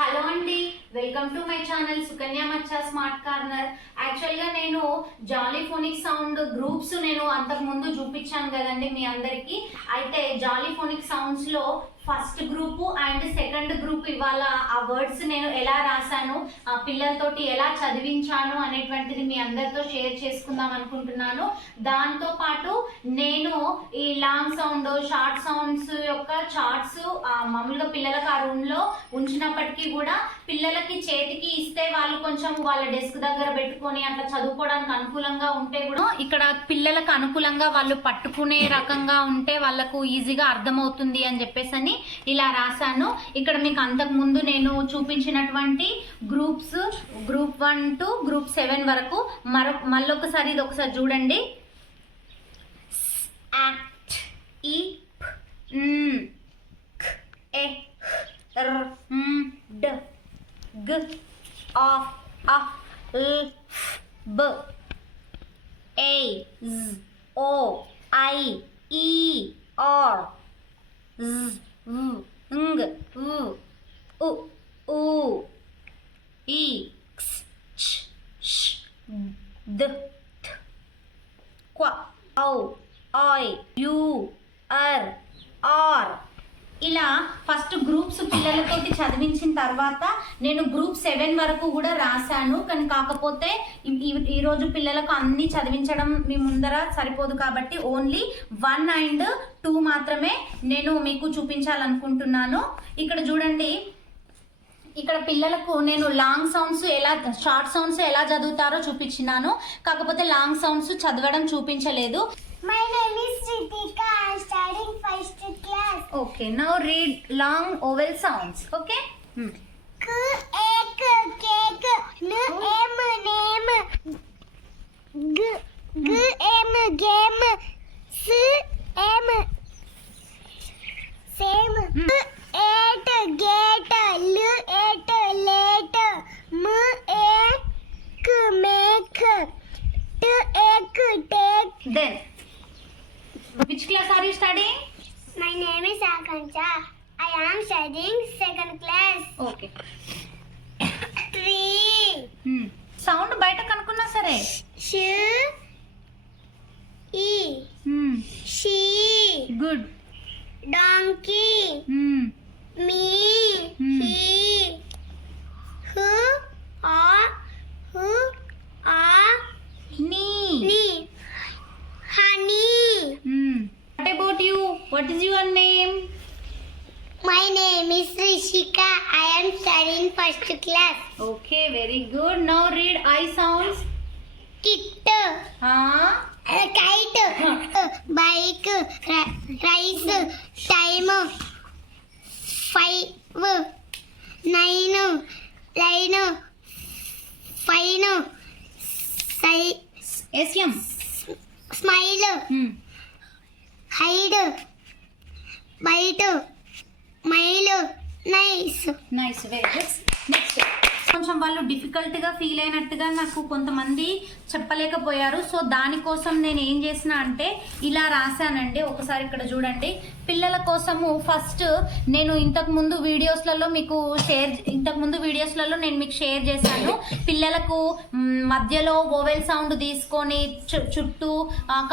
Hello అండి, welcome to my channel Sukanya Maccha smart corner. యాక్చువల్గా నేను జాలీఫోనిక్ సౌండ్ గ్రూప్స్ నేను అంతకు ముందు చూపించాను కదండి మీ అందరికీ. అయితే జాలీఫోనిక్ సౌండ్స్లో first group and second group ఇవాళ ఆ వర్డ్స్ నేను ఎలా రాశాను, ఆ పిల్లలతోటి ఎలా చదివించాను అనేటువంటిది మీ అందరితో షేర్ చేసుకుందాం అనుకుంటున్నాను. దాంతో పాటు నేను ఈ లాంగ్ సౌండ్ షార్ట్ సౌండ్స్ యొక్క చార్ట్స్ మామూలుగా పిల్లలకు ఆ రూమ్లో ఉంచినప్పటికీ కూడా పిల్లలకి చేతికి ఇస్తే వాళ్ళు కొంచెం వాళ్ళ డెస్క్ దగ్గర పెట్టుకొని అట్లా చదువుకోవడానికి అనుకూలంగా ఉంటే కూడా ఇక్కడ పిల్లలకు అనుకూలంగా వాళ్ళు పట్టుకునే రకంగా ఉంటే వాళ్ళకు ఈజీగా అర్థమవుతుంది అని చెప్పేసి ఇలా రాశాను. ఇక్కడ మీకు అంతకు ముందు నేను చూపించినటువంటి గ్రూప్స్ గ్రూప్ 1 to గ్రూప్ 7 వరకు మళ్ళొకసారి ఇది ఒకసారి చూడండి. యాక్ట్ ఈ ఏ డ గ ఆ అ ల్ బ ఏ జ్ ఓ ఐ ఈ ఆర్ జ్ ng u u i x ch sh d th qua au oi u r r ఇలా ఫస్ట్ గ్రూప్స్ పిల్లలతోటి చదివించిన తర్వాత నేను గ్రూప్ 7 వరకు కూడా రాశాను. కానీ కాకపోతే ఈరోజు పిల్లలకు అన్ని చదివించడం మీ ముందర సరిపోదు కాబట్టి ఓన్లీ 1 and 2 మాత్రమే నేను మీకు చూపించాలనుకుంటున్నాను. ఇక్కడ చూడండి, ఇక్కడ పిల్లలకు నేను లాంగ్ సౌండ్స్ ఎలా షార్ట్ సౌండ్స్ ఎలా చదువుతారో చూపించినాను. కాకపోతే లాంగ్ సౌండ్స్ చదవడం చూపించలేదు. My name is Ritika. I am studying first class. Okay, now read long vowel sounds. Okay? K, ek, cake, n, m, name, g, m, game, s, m, same, eight, gate, l, eight, late, m, ek, make, t, ek, take. Then, which class are you studying? My name is Akancha. I am studying second class. Okay. 3. Sound బయట కనుక్కున్నా సరే. Sh, e, she, Good. donkey, me, he, who, Knee. ni, honey. What about you? What is your name? My name is Rishika. I am studying first class. Okay, very good. Now read I sounds. Kit, kite, bike, rice, time, 5, 9, line, fine, SM. smile, hide, bite, mile, nice. Nice, very good. Next. కొంచెం వాళ్ళు డిఫికల్ట్గా feel అయినట్టుగా నాకు కొంతమంది చెప్పలేకపోయారు. So దానికోసం నేను ఏం చేసిన అంటే ఇలా రాశానండి. ఒకసారి ఇక్కడ చూడండి, పిల్లల కోసము ఫస్ట్ నేను ఇంతకుముందు వీడియోస్లలో నేను మీకు షేర్ చేశాను. పిల్లలకు మధ్యలో వోవెల్ సౌండ్ తీసుకొని చుట్టూ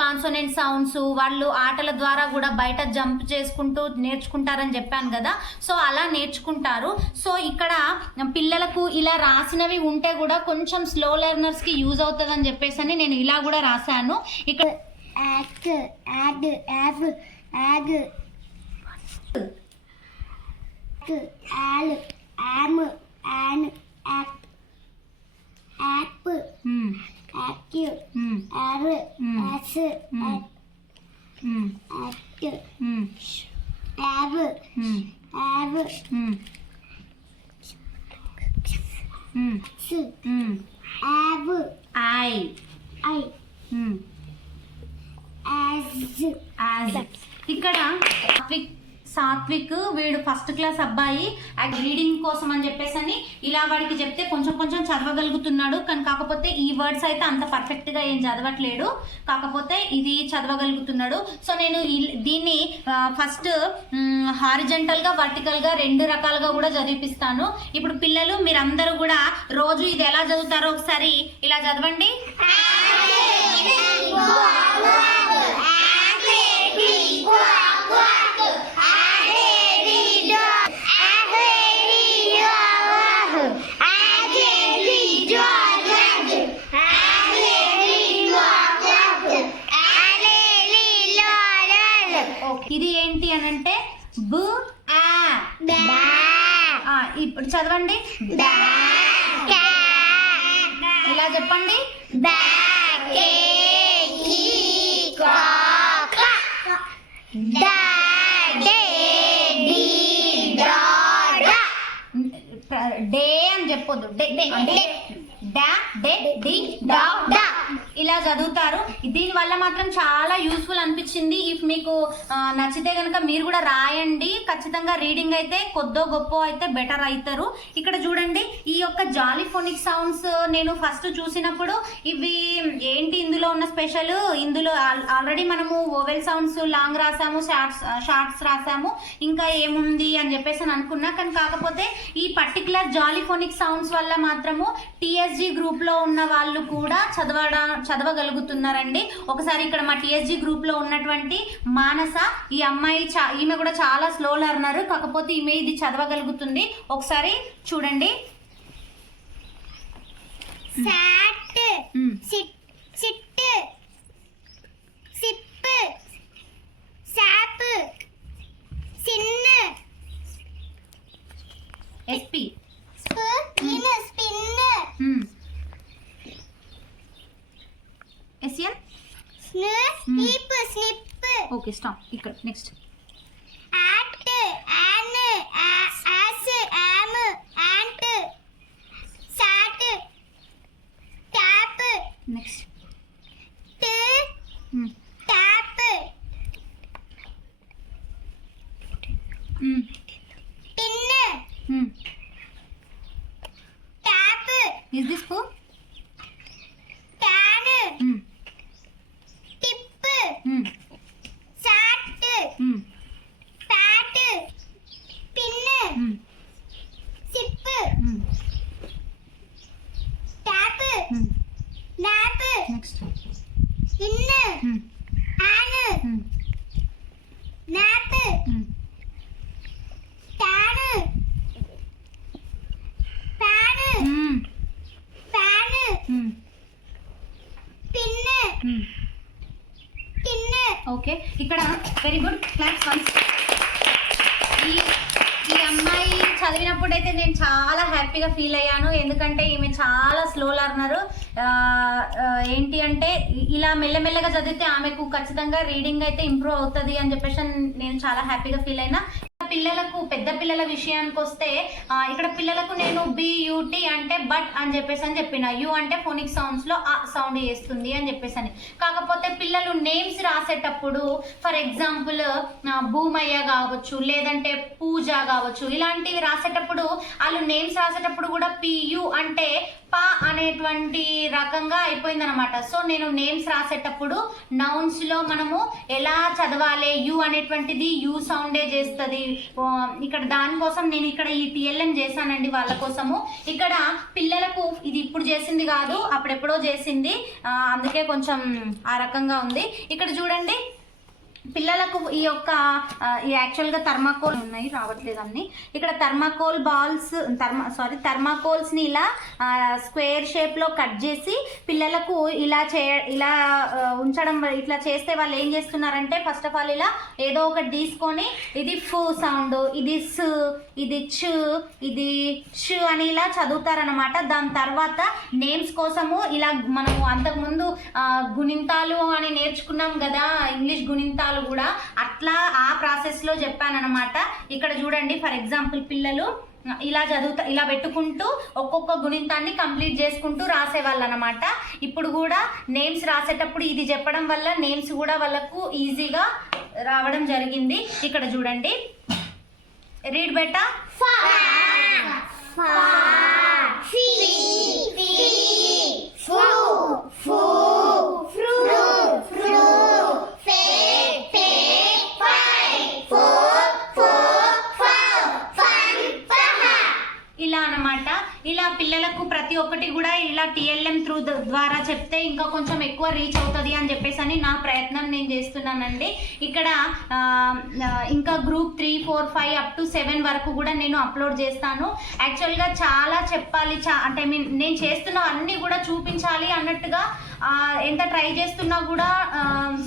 కాన్సోనెంట్ సౌండ్స్ వాళ్ళు ఆటల ద్వారా కూడా బయట జంప్ చేసుకుంటూ నేర్చుకుంటారని చెప్పాను కదా. సో అలా నేర్చుకుంటారు. సో ఇక్కడ పిల్లలకు ఇలా రాసినవి ఉంటే కూడా కొంచెం స్లో లెర్నర్స్కి యూజ్ అవుతుందని చెప్పేసి నేను ఇలా కూడా రాశాను. ఇక్కడ Act, add, have, ag, al, am, an, act, app, active, ar, as, act, have, s, have, I. as, ఇక్కడ సాత్విక్ వీడు ఫస్ట్ క్లాస్ అబ్బాయి. రీడింగ్ కోసం అని చెప్పేసి ఇలా వాడికి చెప్తే కొంచెం కొంచెం చదవగలుగుతున్నాడు. కానీ కాకపోతే ఈ వర్డ్స్ అయితే అంత పర్ఫెక్ట్గా ఏం చదవట్లేడు, కాకపోతే ఇది చదవగలుగుతున్నాడు. సో నేను దీన్ని ఫస్ట్ హారిజెంటల్గా వర్టికల్గా 2 రకాలుగా కూడా చదివిపిస్తాను. ఇప్పుడు పిల్లలు మీరందరూ కూడా రోజు ఇది ఎలా చదువుతారో ఒకసారి ఇలా చదవండి. ఇది ఏంటి అనంటే బ ఆ. ఇప్పుడు చదవండి. ఇలా చెప్పండి. డే అని చెప్పొద్దు. ఇలా చదువుతారు. దీనివల్ల మాత్రం చాలా యూస్ఫుల్ అనిపించింది. ఇఫ్ మీకు నచ్చితే కనుక మీరు కూడా రాయండి. ఖచ్చితంగా రీడింగ్ అయితే కొద్దో గొప్ప అయితే బెటర్ అవుతారు. ఇక్కడ చూడండి, ఈ యొక్క జాలీఫోనిక్ సౌండ్స్ నేను ఫస్ట్ చూసినప్పుడు ఇవి ఏంటి ఇందులో ఉన్న స్పెషల్, ఇందులో ఆల్రెడీ మనము ఓవెల్ సౌండ్స్ లాంగ్ రాసాము, షార్ట్స్ రాసాము, ఇంకా ఏముంది అని చెప్పేసి అని అనుకున్నా. కానీ కాకపోతే ఈ పర్టికులర్ జాలీఫోనిక్ సౌండ్స్ వల్ల మాత్రము టీఎస్జీ గ్రూప్ లో ఉన్న వాళ్ళు కూడా చదవగలుగుతున్నారండి. ఒకసారి ఇక్కడ మా టీఎస్జీ గ్రూప్ లో ఉన్నటువంటి మానస, ఈ అమ్మాయి ఈమె కూడా చాలా స్లో లెర్నర్, కాకపోతే ఈమె ఇది చదవగలుగుతుంది. ఒకసారి చూడండి. SP SN okay stop. ఇక్కడ next next is this spoon? Okay, ఇక్కడ వెరీ గుడ్, క్లాప్స్ వన్స్. ఈ అమ్మాయి చదివినప్పుడు అయితే నేను చాలా హ్యాపీగా ఫీల్ అయ్యాను. ఎందుకంటే ఈమె చాలా స్లో లెర్నరు. ఏంటి అంటే ఇలా మెల్లమెల్లగా చదివితే ఆమెకు ఖచ్చితంగా రీడింగ్ అయితే ఇంప్రూవ్ అవుతుంది అని చెప్పేసి నేను చాలా హ్యాపీగా ఫీల్ అయినా. పిల్లలకు, పెద్ద పిల్లల విషయానికి వస్తే ఇక్కడ పిల్లలకు నేను బియూటీ అంటే బట్ అని చెప్పిన, యు అంటే ఫోనిక్ సౌండ్స్ లో ఆ సౌండ్ చేస్తుంది అని చెప్పేసి. కాకపోతే పిల్లలు నేమ్స్ రాసేటప్పుడు ఫర్ ఎగ్జాంపుల్ భూమయ్య కావచ్చు, లేదంటే పూజ కావచ్చు, ఇలాంటివి రాసేటప్పుడు వాళ్ళు నేమ్స్ రాసేటప్పుడు కూడా పియు అంటే పా అనేటువంటి రకంగా అయిపోయింది అనమాట. సో నేను నేమ్స్ రాసేటప్పుడు నౌన్స్ లో మనము ఎలా చదవాలి, యు అనేటువంటిది యు సౌండే చేస్తుంది. ఇక్కడ దానికోసం నేను ఇక్కడ ఈ టిఎల్ఎం చేశానండి వాళ్ళ కోసము. ఇక్కడ పిల్లలకు ఇది ఇప్పుడు చేసింది కాదు, అప్పుడెప్పుడో చేసింది, అందుకే కొంచెం ఆ రకంగా ఉంది. ఇక్కడ చూడండి, పిల్లలకు ఈ యొక్క యాక్చువల్గా థర్మాకోల్ ఉన్నాయి, రావట్లేదు అన్ని. ఇక్కడ థర్మాకోల్ బాల్స్, థర్మాకోల్స్ని ఇలా స్క్వేర్ షేప్లో కట్ చేసి పిల్లలకు ఇలా ఉంచడం, ఇట్లా చేస్తే వాళ్ళు ఏం చేస్తున్నారంటే ఫస్ట్ ఆఫ్ ఆల్ ఇలా ఏదో ఒకటి తీసుకొని ఇది ఫు సౌండ్, ఇది స్, ఇది చ్, ఇది ష్ అని ఇలా చదువుతారనమాట. దాని తర్వాత నేమ్స్ కోసము ఇలా మనము అంతకుముందు గుణింతాలు అని నేర్చుకున్నాం కదా, ఇంగ్లీష్ గుణింతాలు కూడా అట్లా ఆ ప్రాసెస్ లో చెప్పానన్నమాట. ఇక్కడ చూడండి, ఫర్ ఎగ్జాంపుల్ పిల్లలు ఇలా పెట్టుకుంటూ ఒక్కొక్క గుణింతాన్ని కంప్లీట్ చేసుకుంటూ రాసేవాళ్ళు అనమాట. ఇప్పుడు కూడా నేమ్స్ రాసేటప్పుడు ఇది చెప్పడం వల్ల నేమ్స్ కూడా వాళ్ళకు ఈజీగా రావడం జరిగింది. ఇక్కడ చూడండి, రీడ్ బెటా. ఇలా అన్నమాట. ఇలా పిల్లలకు ప్రతి ఒక్కటి కూడా ఇలా TLM త్రూ ద్వారా చెప్తే ఇంకా కొంచెం ఎక్కువ రీచ్ అవుతుంది అని చెప్పేసి అని నా ప్రయత్నం నేను చేస్తున్నానండి. ఇక్కడ ఇంకా గ్రూప్ 3, 4, 5 అప్ టు 7 వరకు కూడా నేను అప్లోడ్ చేస్తాను. యాక్చువల్గా చాలా చెప్పాలి, అంటే నేను చేస్తున్న అన్నీ కూడా చూపించాలి అన్నట్టుగా ఎంత ట్రై చేస్తున్నా కూడా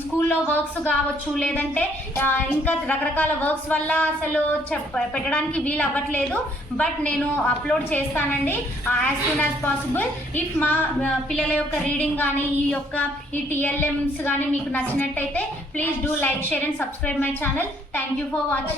స్కూల్లో వర్క్స్ కావచ్చు, లేదంటే ఇంకా రకరకాల వర్క్స్ వల్ల అసలు పెట్టడానికి వీలు అవ్వట్లేదు. బట్ నేను అప్లోడ్ చేస్తానండి as soon as possible. If మా పిల్లల యొక్క రీడింగ్ కానీ ఈ TLMs కానీ మీకు నచ్చినట్టయితే please do like, share and subscribe my channel. Thank you for watching.